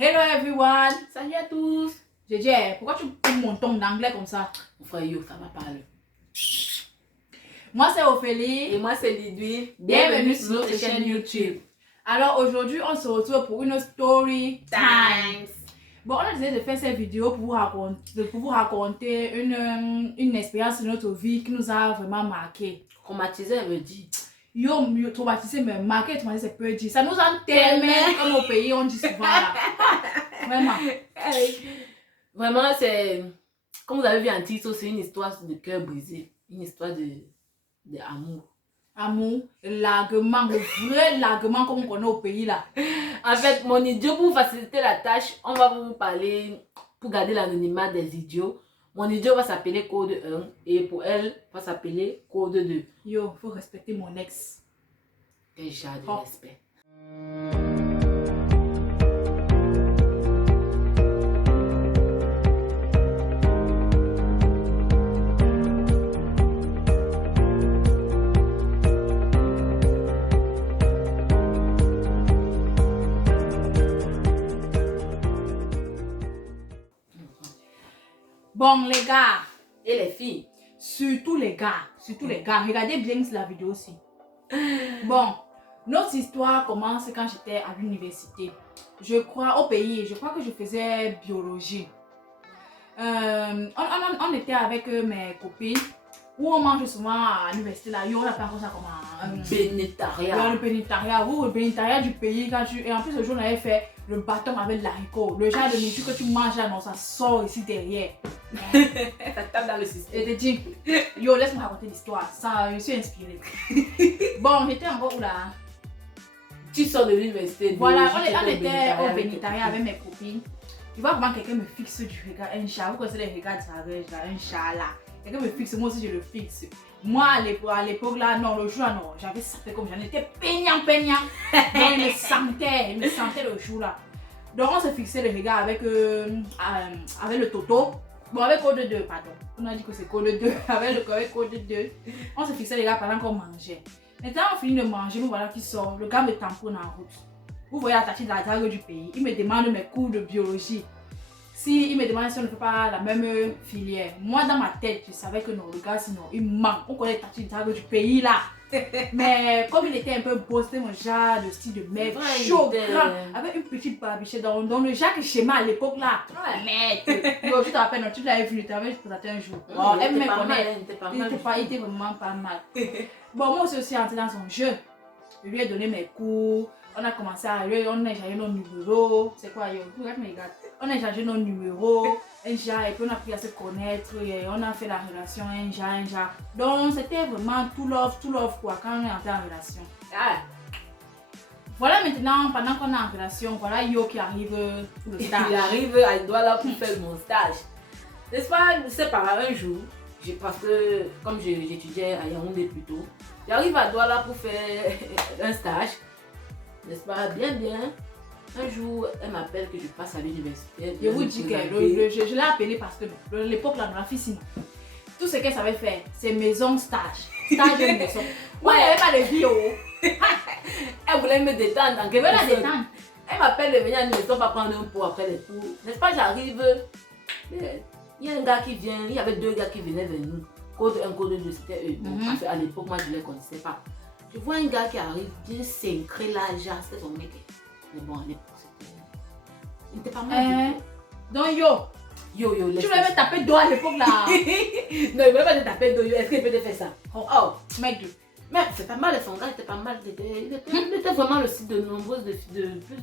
Hello everyone! Salut à tous! J'ai dit, pourquoi tu prends mon ton d'anglais comme ça? Mon frère Yo, ça va parler. Moi c'est Ophélie. Et moi c'est Lidouille. Bienvenue sur notre chaîne YouTube. Alors aujourd'hui, on se retrouve pour une story time. Bon, on a décidé de faire cette vidéo pour vous raconter une expérience de notre vie qui nous a vraiment marqué. Traumatisé, elle me dit. Yo, traumatisé, mais marqué, traumatisé, c'est peu dire. Ça nous a tellement, comme au pays, on dit souvent là. Vraiment. Vraiment, c'est. Comme vous avez vu en titre, c'est une histoire de cœur brisé. Une histoire d'amour. Amour, largement, le vrai largement comme on connaît au pays là. En fait, mon idiot, pour vous faciliter la tâche, on va vous parler, pour garder l'anonymat des idiots. Mon idiot va s'appeler Code 1 et pour elle, va s'appeler Code 2. Yo, faut respecter mon ex. Quel genre de respect. Bon les gars, Et les filles, surtout les gars, regardez bien la vidéo aussi. Bon, notre histoire commence quand j'étais à l'université. Je crois au pays, je crois que je faisais biologie. On était avec mes copines où on mange souvent à l'université là, on appelle ça comme un bénétariat. Le bénétariat, le bénétariat du pays quand et en plus le jour on avait fait le bâton avec l'haricot, le genre de nourriture que tu manges là, non, ça sort ici derrière. Ça tape dans le système. Et te dit, yo, laisse-moi raconter l'histoire, ça, je suis inspirée. Bon, j'étais encore où là? Tu sors de l'université. Voilà, on était au bénétariat avec mes copines. Tu vois comment quelqu'un me fixe du regard, un chat, vous connaissez les regards de là, un chat là. Quelqu'un me fixe, moi aussi je le fixe. Moi à l'époque là, non, le jour là, non, j'avais sapé comme j'en étais peignant. Donc il me sentait le jour là. Donc on se fixait le regard avec le Toto. Bon, avec Code 2, pardon. On a dit que c'est Code 2. Avec Code 2. On se fixait les gars pendant qu'on mangeait. Maintenant, on finit de manger, nous voilà qui sort. Le gars me tamponne en route. Vous voyez la tâche de la drague du pays. Il me demande mes cours de biologie. Si il me demande si on ne fait pas la même filière. Moi, dans ma tête, je savais que non, le gars, sinon, il manque. On connaît la tâche de drague du pays là. Mais comme il était un peu beau, c'était mon genre de style de mec chaud, grand, avec une petite barbichette dans le genre schéma à l'époque là. Mec, je te rappelle, non, tu l'avais vu, tu l'avais présenté un jour. Bon, elle me connaît. Il était vraiment pas mal. Bon, moi aussi entré dans son jeu. Je lui ai donné mes cours. On a commencé à on a échangé nos numéros. C'est quoi, yo? Regarde mes gars. On a échangé nos numéros. Et puis on a appris à se connaître. Et on a fait la relation, un genre. Donc c'était vraiment tout love quoi quand on est entré en relation. Ah. Voilà maintenant, pendant qu'on est en relation, voilà Yo qui arrive pour le stage. Il arrive à Douala pour faire mon stage. N'est-ce pas, c'est par un jour, parce que comme j'étudiais à Yaoundé plus tôt, j'arrive à Douala pour faire un stage. N'est-ce pas, bien. Un jour, elle m'appelle que je passe à l'université. Je vous dis que je l'ai appelé parce que l'époque là, la fille sinon. Tout ce qu'elle savait faire, c'est maison stage. Stage de maison. Moi, il n'y avait pas de vie. Elle voulait me détendre en quelque sorte. Elle m'appelle de venir à l'université, on va prendre un pot après les cours. N'est-ce pas, j'arrive. Il y a un gars qui vient, il y avait deux gars qui venaient vers nous. Code 1, Code 2, c'était eux. Donc, à l'époque, moi, je ne les connaissais pas. Je vois un gars qui arrive, bien s'incré là, genre, c'était son mec. Mais bon, à l'époque, il n'était pas mal. Donc, Yo, tu voulais me taper dos à l'époque là. Non, il ne voulait pas te taper dos. Est-ce qu'il peut te faire ça? Oh, mec. Mais c'est pas mal, son gars était pas mal. Il était vraiment le site de nombreuses de plus.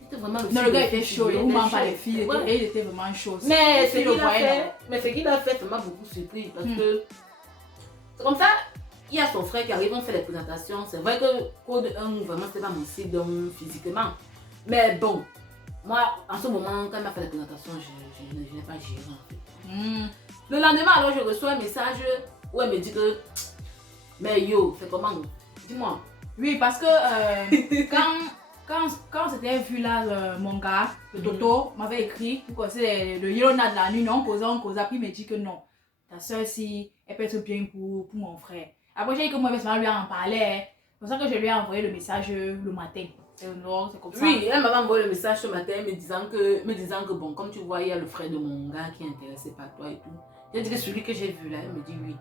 Il était vraiment le site. Non, le gars était chaud, il ne ment pas les filles. Il était vraiment chaud. Mais ce qu'il a fait m'a beaucoup surpris parce que c'est comme ça. Il y a son frère qui arrive, on fait les présentations. C'est vrai que Code 1, vraiment, c'est pas mon style physiquement. Mais bon, moi, en ce moment, quand il m'a fait les présentations, je n'ai pas géré en fait. Le lendemain, alors, je reçois un message où elle me dit que mais yo, c'est comment? Dis-moi. Oui, parce que quand c'était vu là, mon gars, le Toto, m'avait écrit, c'est le Yolanda de la nuit, non, on causa, puis il me dit que non, ta soeur, si, elle peut être bien pour mon frère. Après, j'ai dit que moi, je vais lui en parler. C'est pour ça que je lui ai envoyé le message le matin. C'est comme ça. Oui, elle m'avait envoyé le message ce matin me disant que bon, comme tu vois, il y a le frère de mon gars qui est intéressé par toi et tout. J'ai dit que celui que j'ai vu là, elle me dit oui.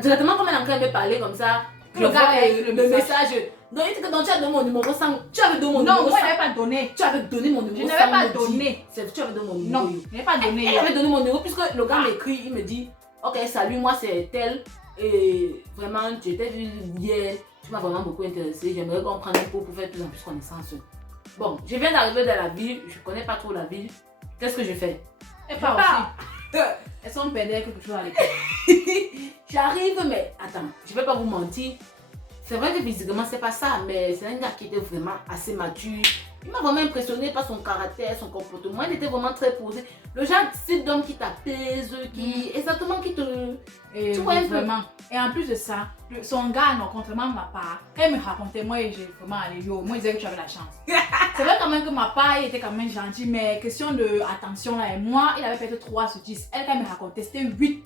Directement, comme elle est en train de me parler comme ça, je vois le message. Donc, il dit que donc, tu as donné mon numéro sans. Tu avais donné mon numéro. Non, moi, je n'avais pas donné. Tu avais donné mon numéro. Je n'avais pas donné. Tu avais donné mon numéro. Non, je n'ai pas donné. Elle avait donné mon numéro puisque le gars m'écrit, il me dit ok, salut, moi c'est tel. Et vraiment, tu t'ai vu hier, tu m'as vraiment beaucoup intéressé. J'aimerais qu'on prenne un pot pour faire plus en plus connaissance. Bon, je viens d'arriver dans la ville, je connais pas trop la ville. Qu'est-ce que je fais? Et pas aussi. Elles sont perdues quelque chose à l'école. J'arrive, mais attends, je vais pas vous mentir. C'est vrai que physiquement, c'est pas ça, mais c'est un gars qui était vraiment assez mature. Il m'a vraiment impressionné par son caractère, son comportement. Il était vraiment très posé. Le genre type d'homme qui t'apaise, qui exactement qui te. Et tu vois un peu. vraiment. Et en plus de ça, son gars, non, contrairement à ma part, quand il me racontait, moi, j'ai vraiment allé yo. Moi, il disait que tu avais la chance. C'est vrai quand même que ma part, il était quand même gentil, mais question de attention là, et moi, il avait peut-être 3 sur 10. Elle, quand elle me racontait, c'était 8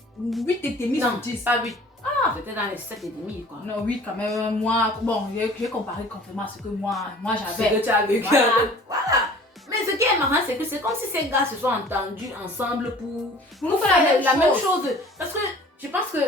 et demi sur 10. Pas 8. Ah, peut-être dans les 7 et demi, quoi. Non, 8 quand même. Moi, bon, j'ai comparé contrairement à ce que moi j'avais. Ce que tu as vécu. Voilà. Voilà. Mais ce qui est marrant, c'est que c'est comme si ces gars se sont entendus ensemble pour nous faire la même chose. Parce que je pense que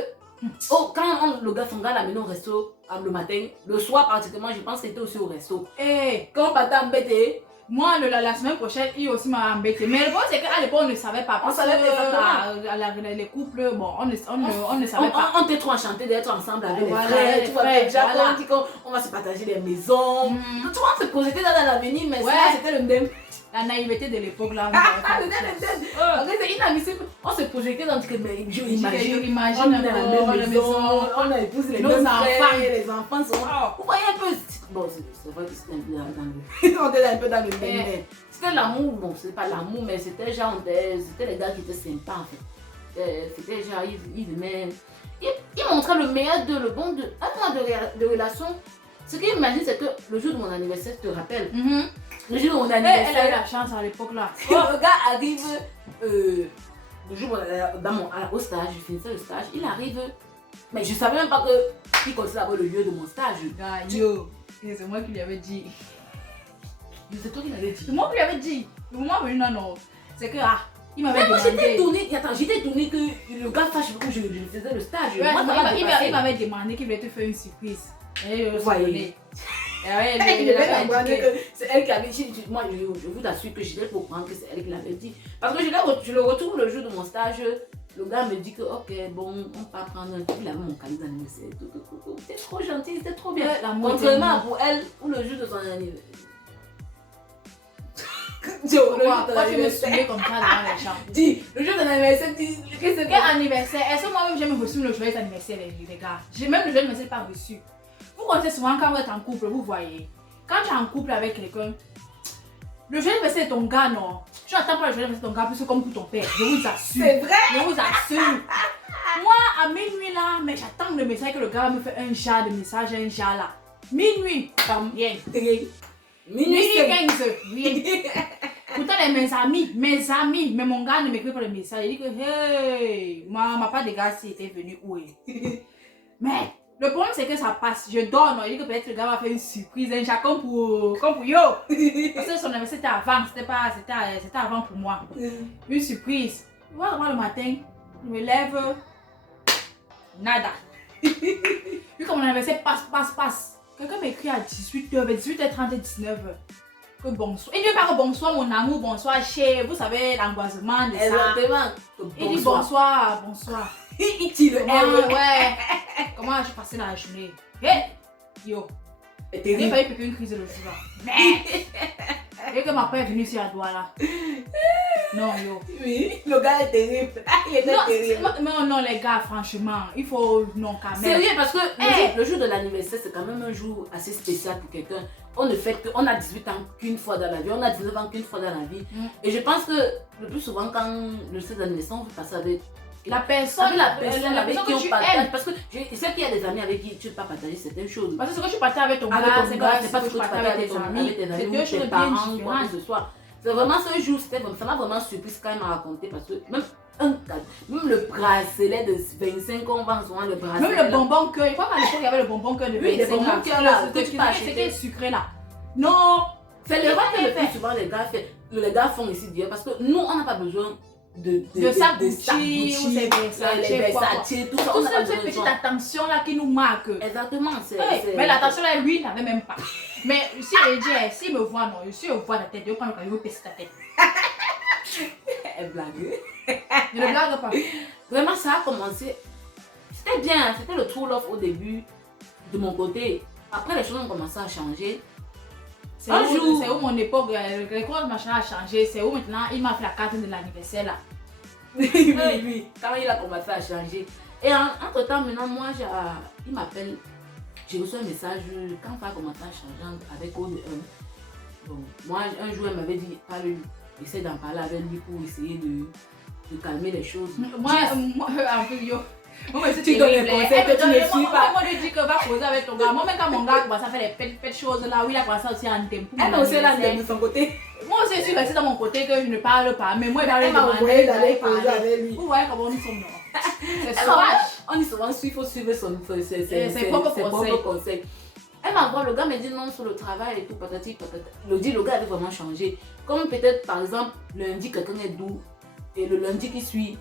quand son gars l'a mené au resto le matin, le soir pratiquement, je pense qu'il était aussi au resto. Et quand on partait embêté, moi, la semaine prochaine, il aussi m'a embêté. Mais le problème, c'est qu'à l'époque, on ne savait pas. Parce que les couples, bon, on ne savait pas. On était trop enchantés d'être ensemble avec Voilà, les frères. les Tu vois, frères, déjà, voilà. on dit qu'on va se partager les maisons. Tout le monde se projetait dans l'avenir, mais Ouais. c'était le même. La naïveté de l'époque, là. C'est inadmissible. On se projetait dans que, mais je imagine. On est dans la même maison, on a épousé les mêmes frères, les enfants sont. Vous voyez un peu. Bon, c'est vrai que c'était un peu dans le. On était un peu dans le même. C'était l'amour, bon, c'est pas l'amour, mais c'était genre, c'était les gars qui étaient sympas en fait. C'était genre, ils montraient le meilleur de le bon de. Un mois de relation. Ce qu'ils imaginent, c'est que le jour de mon anniversaire, je te rappelle. Le jour de mon anniversaire. Elle a eu la chance à l'époque là. Le gars arrive. Le jour au stage, je finissais le stage, il arrive. Mais je savais même pas qu'il connaissait d'abord le lieu de mon stage. Yo, c'est moi qui lui avais dit. C'est toi qui l'avais dit. C'est moi qui lui avais dit. Le moment venu, non. C'est que, il m'avait demandé. J'étais étonnée que le gars sache où je faisais le stage. Ouais, il m'avait demandé qu'il voulait te faire une surprise. Vous voyez. C'est elle qui avait dit. Moi, je vous assure que j'étais pour comprendre que c'est elle qui l'avait dit. Parce que je le retrouve le jour de mon stage. Le gars me dit que, ok, bon, on peut prendre un truc. Il avait mon cahier d'anniversaire. C'était trop gentil, c'était trop bien. Contrairement pour elle, ou le jour de son anniversaire. Pourquoi tu me soumets comme ça devant les gens? Dis, le jour de l'anniversaire, dis, quel anniversaire? Est-ce que moi-même j'ai même reçu le joyeux anniversaire, les gars? J'ai même le joyeux anniversaire pas reçu. Vous connaissez souvent quand vous êtes en couple, vous voyez. Quand tu es en couple avec quelqu'un, le joyeux anniversaire de ton gars, non. Tu n'attends pas le joyeux anniversaire de ton gars plus comme pour ton père. Je vous assure. C'est vrai? Je vous assure. Moi, à minuit là, mais j'attends le message que le gars me fait un genre de message, un genre là. Minuit, rien. Minuit 15, rien. Pourtant, mes amis, mais mon gars ne m'écrit pas le message. Il dit que, hey, ma part de gars, s'il était venu, oui. Mais le problème, c'est que ça passe. Je dors, non. Il dit que peut-être le gars va faire une surprise, un chacun pour yo. Parce que son anniversaire, c'était avant, c'était avant pour moi. Une surprise. Moi, le matin, je me lève, nada. Puis comme mon anniversaire passe. Quelqu'un m'écrit à 18h, 18h30, 19h. Que bonsoir. Il ne dit pas que bonsoir mon amour, bonsoir cher. Vous savez l'angoissement de ça. Exactement. Il dit bonsoir. Il tire le ouais. Comment j'ai passé la journée? Hey, yo. Il n'y a pas eu une crise le jour là. Mais. Et que ma père est venue sur la doigt là. Non, yo. Oui, le gars est terrible. Il était terrible. Non, les gars, franchement, il faut. Non, quand même. Sérieux, parce que le jour de l'anniversaire, c'est quand même un jour assez spécial pour quelqu'un. On ne fait qu'on a 18 ans qu'une fois dans la vie, on a 19 ans qu'une fois dans la vie. Et je pense que le plus souvent, quand le jour d'anniversaire, on veut passer avec la personne avec qui on partage. Parce que je sais qu'il y a des amis avec qui tu ne peux pas partager certaines choses. Parce que ce que tu partages avec ton gars, c'est pas ce que tu partages avec tes amis. C'est deux choses bien différentes. C'est vraiment ce jour, ça m'a vraiment surpris quand il m'a raconté. Parce que même le bracelet de 25 ans, on vend souvent le bracelet. Même le bonbon cœur, il faut qu'à l'époque il y avait le bonbon cœur de 25 ans. Oui, le bonbon cœur là, c'était sucré là. Non, C'est l'erreur que le plus souvent les gars font ici d'ailleurs parce que nous, on n'a pas besoin de sac Gucci ou les Versace, tout ça. On a pas cette besoin de petite ça. attention là qui nous marque. Exactement. Mais l'attention là, lui, il n'avait même pas. Mais si il dit, s'il me voit, non, si il voit la tête, il va prendre le caillou et péter ta tête. Elle blague. Je ne blague pas. Vraiment, ça a commencé. C'était bien, c'était le true love au début de mon côté. Après, les choses ont commencé à changer. C'est où mon époque, les cours machin a changé. C'est où maintenant, il m'a fait la carte de l'anniversaire là. Oui. Quand il a commencé à changer. Et entre temps, maintenant, moi, il m'appelle. J'ai reçu un message quand ça a commencé à changer avec Code 1. Bon, moi, un jour, elle m'avait dit, essaie d'en parler avec lui pour essayer de calmer les choses. Moi, un peu yo. Moi, si tu donnes les conseils que tu ne suis pas. Moi, je dis que va poser avec ton gars. Moi, même quand mon gars commence à faire les petites choses là, où il a commencé aussi à en tempo. Elle m'a aussi là de son côté. Moi aussi, je suis restée dans mon côté que je ne parle pas. Mais moi, elle m'a envoyé d'aller poser avec lui. Vous voyez comment nous sommes. C'est sauvage. On dit souvent, il faut suivre ses propres conseils. Elle m'envoie, le gars me dit non sur le travail et tout, patati patata. Le gars avait vraiment changé. Comme peut-être par exemple, lundi, quelqu'un est doux. Et le lundi qui suit,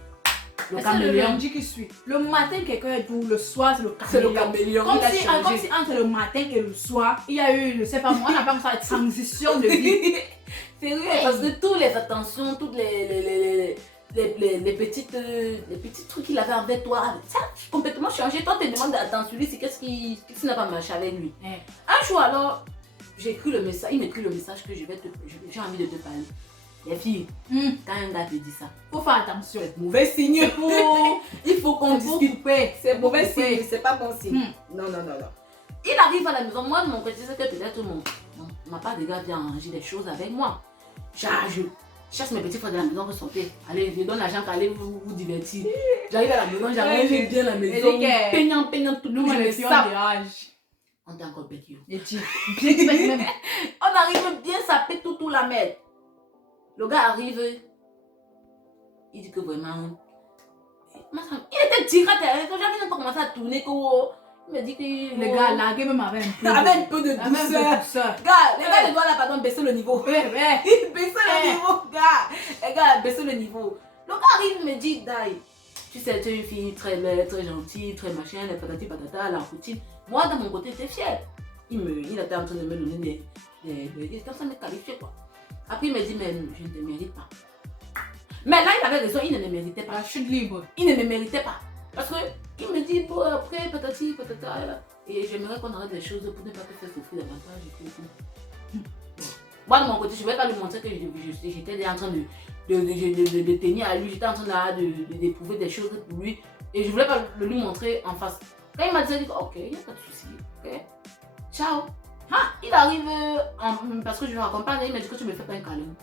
le caméléon. Le lundi qui suit. Le matin, quelqu'un est doux. Le soir, c'est le caméléon. C'est le caméléon. Comme si entre le matin et le soir, il y a eu, je sais pas moi, on appelle ça la transition de vie. C'est vrai, parce que toutes les attentions, toutes les petits trucs qu'il avait avec toi, ça a complètement changé. Toi, tu te demandes d'attention, lui, c'est qu'est-ce qui n'a pas marché avec lui. Un jour alors, j'écris le message, il m'écrit le message que j'ai envie de te parler. Les filles, quand un gars te dit ça, faut faire attention. C'est mauvais signe. Il faut qu'on discute. C'est mauvais signe, c'est pas bon signe. Non. Il arrive à la maison, moi de mon côté, c'est que peut-être ma part de gars vient arranger des choses avec moi. Je chasse mes petits frères de la maison pour sortir. Allez, je donne l'argent qu'allez vous divertir. J'arrive à la maison, j'arrive bien à la maison. Peignant tout le monde, je me sape. On est encore bête. On arrive bien sapé tout la merde. Le gars arrive, il dit que vraiment, il était tiré, j'avais pas commencé à tourner, il me dit que le gars largué même avec un peu de douceur. Gars, les gars, les doigts là, pardon, baisser le niveau. Baisser le niveau, gars. Les gars, baisser le niveau. Le gars arrive, il me dit, Dai, tu sais, tu es une fille très belle, très gentille, très machin, la patati patata, la routine. Moi, de mon côté, j'étais fière. Il était en train de me donner il était en train de me qualifier, quoi. Après, il me dit, mais je ne te mérite pas. Mais là, il avait raison, il ne me méritait pas. Je suis libre. Il ne me méritait pas. Parce qu'il me dit, bon, après, patati, patata, et j'aimerais qu'on arrête les choses pour ne pas te faire souffrir davantage. Moi, de mon côté, je ne vais pas lui montrer que j'étais en train de tenir à lui, j'étais en train d'éprouver des choses pour lui, et je ne voulais pas le lui montrer en face. Quand il m'a dit, ok, il n'y a pas de souci, ok, ciao. Il arrive, parce que je le raccompagne, il m'a dit que tu me fais pas un câlin.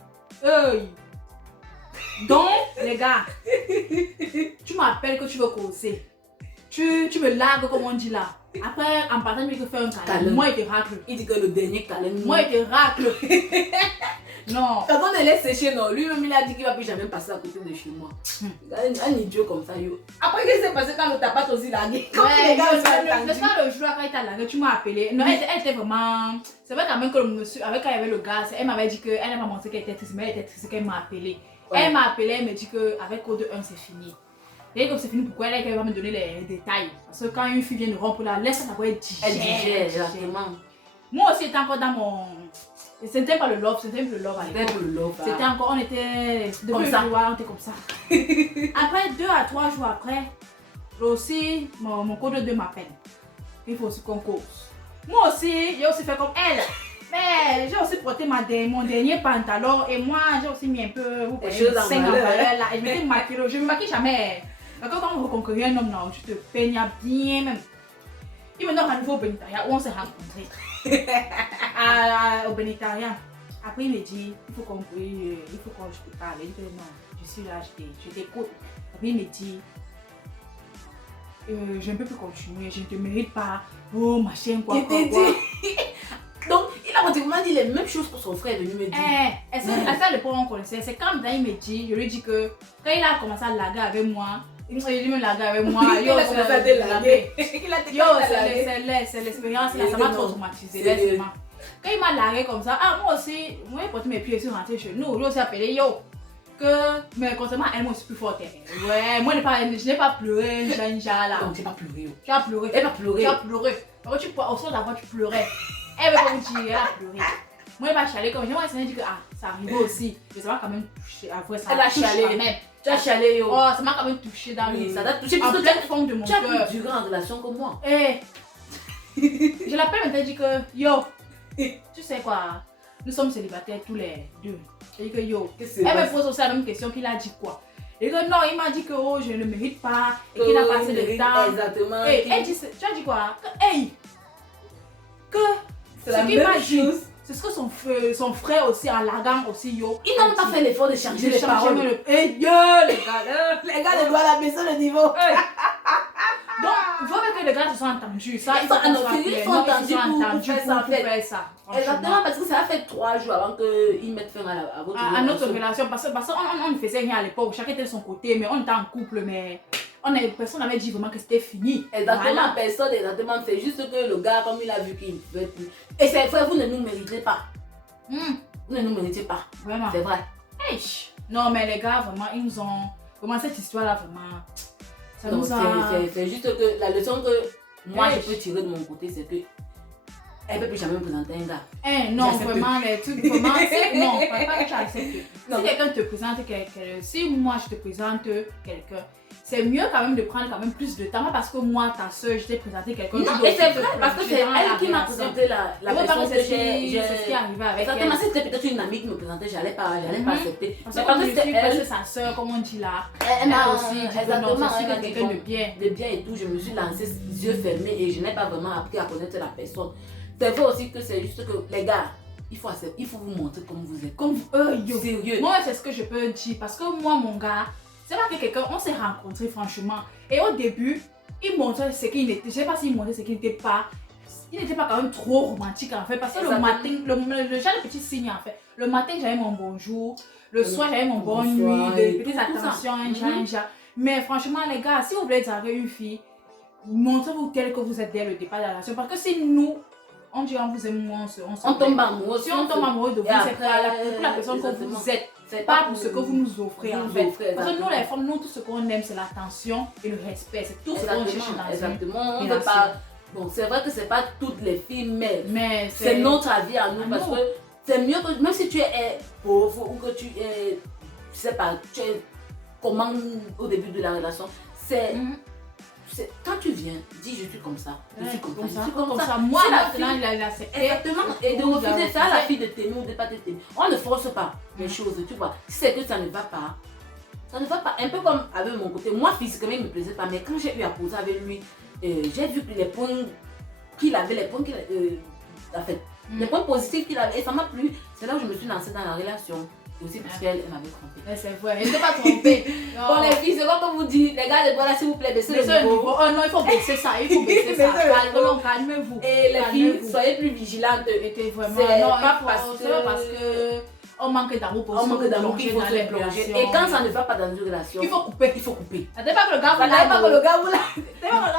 Donc, les gars, tu m'appelles que tu veux causer. Tu me largues comme on dit là. Après, en partant, tu me fais un câlin. Moi, il te racle. Il dit que le dernier câlin. Moi, il te racle. Non. Quand on laisse sécher, non. Lui-même, il a dit qu'il va plus jamais passer à côté de chez moi. Un idiot comme ça, yo. Après, qu'est-ce qui s'est passé quand le tapat aussi largué? Ouais, c'est pas le jour quand il t'a largué, tu m'as appelé. Non, elle était vraiment. C'est vrai quand même que le monsieur, avec quand il y avait le gars, elle m'avait dit qu'elle n'a pas montré qu'elle était triste, mais elle était triste qu'elle m'a appelé. Ouais. Elle m'a appelé, elle me dit qu'avec Code 1, c'est fini. Et comme c'est fini, pourquoi elle va me donner les détails? Parce que quand une fille vient de rompre la laisse, ça va être digère. Elle digère, exactement. Moi aussi, j'étais encore dans mon. C'était pas le love, c'était le love. C'était encore, on était comme ça. On était comme ça. Après 2 à 3 jours après, aussi, mon Code 2 m'appelle. Il faut aussi qu'on cause. Moi aussi, j'ai aussi fait comme elle. Mais j'ai aussi porté mon dernier pantalon et moi j'ai aussi mis un peu des choses en valeur là. Et je me maquille jamais. D'accord, quand on veut conquérir un homme, non, tu te peignes bien même. Il me donne à nouveau au Bénitaria où on s'est rencontrés. Au Bénitaria. Après il me dit, il faut que je te parle. Il dit non, je suis là, je t'écoute. Après il me dit, je ne peux plus continuer, je ne te mérite pas. Oh machin quoi. Donc, il a pratiquement dit les mêmes choses pour son frère venu me dire. À ça, le point on connaissait. C'est quand il me dit, je lui dis que quand il a commencé à larguer avec moi, il me larguer avec moi. Il a commencé à te larguer. C'est l'expérience là, ça m'a trop traumatisé. Quand il m'a largué comme ça, moi aussi, moi j'ai porté mes pieds sur rentrer chez nous. J'ai aussi appelé yo. Mais contrairement à elle, moi je suis plus forte. Ouais, moi je n'ai pas pleuré, là. Donc tu n'as pas pleuré. Tu as pleuré. Elle va pleurer. Tu as pleuré. Quand tu au son de la voix, tu pleurais. Elle veut pas me dire, elle a pleuré. Moi, elle va chialer comme moi, elle dit que ça arrivait aussi. Mais ça m'a quand même touché. Après, ça elle a chialé. Tu as chialé, yo. Oh, ça m'a quand même touché dans le. Ça t'a touché parce que tu as fond de mon cœur. Tu as plus duré en relation que moi. Eh. Je l'appelle maintenant, elle dit que yo, tu sais quoi, nous sommes célibataires tous les deux. Elle dit que yo, elle me pose aussi la même question qu'il a dit quoi. Et que non, il m'a dit que oh, je ne le mérite pas et qu'il a passé le temps. Exactement. Et elle dit, tu as dit quoi? Que c'est la même chose. C'est ce que son frère aussi en larguant aussi yo. Ils n'ont pas fait l'effort de changer les paroles. Eh yo, les gars ne doivent baisser le niveau. Donc, il faut que les gars se soient entendus. Ça, ils sont entendus pour faire ça. Exactement, parce que ça a fait 3 jours avant qu'ils mettent fin à notre relation. Parce qu'on ne faisait rien à l'époque, chacun était de son côté, mais on était en couple, mais personne n'avait dit vraiment que c'était fini. Exactement, voilà. Personne, exactement. C'est juste que le gars, comme il a vu qu'il ne pouvait plus. Et c'est vrai, vous ne nous méritez pas. Vous ne nous méritez pas. Vraiment. C'est vrai. Hey. Non, mais les gars, vraiment, ils nous ont. Vraiment, cette histoire-là, vraiment. Ça nous a. C'est juste que la leçon que moi je peux tirer de mon côté, c'est que elle ne peut plus jamais me présenter un gars. Non, vraiment, les trucs, vraiment, non, pas que tu acceptes. Si quelqu'un te présente quelqu'un, si moi je te présente quelqu'un, c'est mieux quand même de prendre quand même plus de temps, parce que moi, ta soeur, je t'ai présenté quelqu'un. Non, et c'est vrai, parce que c'est elle qui m'a présenté la personne que j'ai. C'est ce qui est arrivé avec elle. Exactement, si c'était peut-être une amie qui me présentait, j'allais pas accepter. Mais parce que c'est sa soeur, comme on dit là. Elle m'a aussi dit que non, c'est quelqu'un de bien. De bien et tout, je me suis lancée yeux fermés et je n'ai pas vraiment appris à connaître la personne. C'est vrai aussi que c'est juste que les gars, il faut vous montrer comme vous êtes. Comme yo. Sérieux. Moi, c'est ce que je peux dire. Parce que moi, mon gars, c'est pas que quelqu'un, on s'est rencontrés franchement. Et au début, il montrait ce qu'il était. Je sais pas s'il montrait ce qu'il n'était pas. Il n'était pas quand même trop romantique en fait. Parce que le matin, le genre de petits signes en fait. Le matin, j'avais mon bonjour. Le soir, j'avais mon bonne nuit. Des petites attentions, Mais franchement, les gars, si vous voulez draguer une fille, montrez-vous tel que vous êtes dès le départ de la relation. Parce que si nous, on dit on vous aime, on tombe amoureux. Si on tombe amoureux de vous, c'est pour la personne que vous êtes. C'est pas pour ce que vous nous offrez en fait. Parce que nous les femmes, nous tout ce qu'on aime c'est l'attention et le respect. C'est tout ce qu'on cherche dans exactement. On veut pas. Bon, c'est vrai que c'est pas toutes les filles, mais c'est notre avis à nous. Parce que c'est mieux que même si tu es pauvre ou que tu es, je sais pas, tu es comment au début de la relation, c'est quand tu viens, dis je suis comme ça, je suis comme ça, je suis comme ça. Moi, maintenant, il a accepté. Exactement. Et de refuser ça, la fille de t'aimer ou de ne pas t'aimer. On ne force pas les choses, tu vois. Si c'est que ça ne va pas, ça ne va pas. Un peu comme avec mon côté. Moi, physiquement, il ne me plaisait pas. Mais quand j'ai eu à poser avec lui, j'ai vu que les points qu'il avait, les points les points positifs qu'il avait, et ça m'a plu. C'est là où je me suis lancée dans la relation. Et aussi parce qu'elle m'avait trompée. C'est vrai, elle ne s'est pas trompée. Bon, les filles, c'est comme vous dites, les gars, voilà, s'il vous plaît, baissez le niveau. Oh non, il faut baisser ça, calmez-vous. Et les filles, soyez plus vigilantes. C'est pas parce que on manque d'amour pour qu'il faut se plonger. Et quand ça ne va pas dans une relation, il faut couper. C'est pas que le gars vous l'a.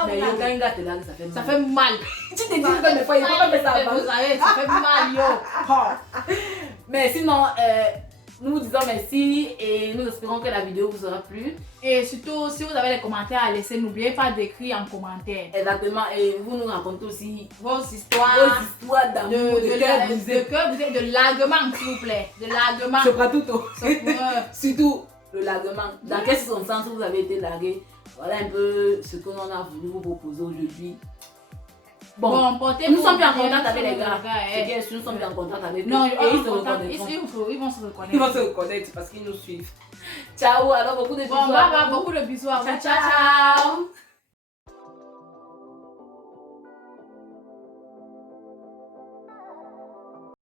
Mais le gars te l'a, ça fait mal. Tu te dis que des fois, il faut pas faire ça. Ça fait mal, yo. Mais sinon, nous vous disons merci et nous espérons que la vidéo vous aura plu. Et surtout, si vous avez des commentaires à laisser, n'oubliez pas d'écrire en commentaire. Exactement, et vous nous racontez aussi vos histoires d'amour, de cœur brisé, de larguement, s'il vous plaît. De larguement. Je prends tout. Surtout le larguement. Dans quel sens vous avez été largué? Voilà un peu ce que l'on a voulu vous proposer aujourd'hui. Bon, nous sommes bien en contact avec les gars. C'est bien sûr, nous sommes bien en contact avec eux. Non, ils vont se reconnaître. Ils vont se reconnaître parce qu'ils nous suivent. Ciao, alors beaucoup de bisous. Bon, beaucoup de bisous à vous. Ciao, ciao.